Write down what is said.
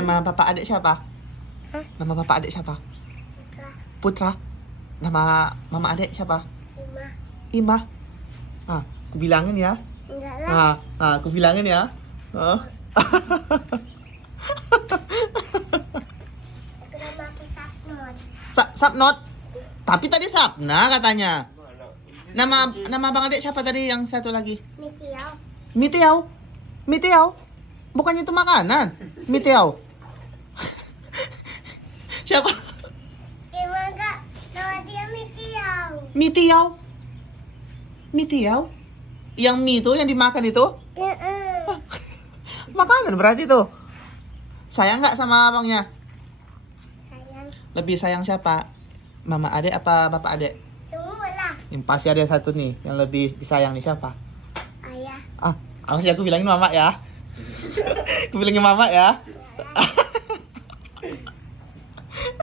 Nama bapak adik siapa? Hah? Nama bapak adik siapa? Putra. Putra. Nama mama adik siapa? Ima. Ima. Ah, aku bilangin ya. Enggak lah. Aku bilangin ya. Ah. Nama aku Sapnot. Sapnot. Tapi tadi Sapna katanya. Nama bang adik siapa tadi yang satu lagi? Mitiau. Mitiau. Mitiau. Bukannya itu makanan. Mitiau. Siapa? Ima enggak. Nama dia Mitiau. Mitiau. Mitiau. Yang mie itu yang dimakan itu? Makanan berarti tuh. Sayang nggak sama abangnya? Sayang. Lebih sayang siapa? Mama adik apa bapak adik? Semua lah. Yang pasti ada satu nih yang lebih disayang nih siapa? Ayah. Awas ya aku bilangin mama ya. Aku bilangin mama ya. Enggak lah.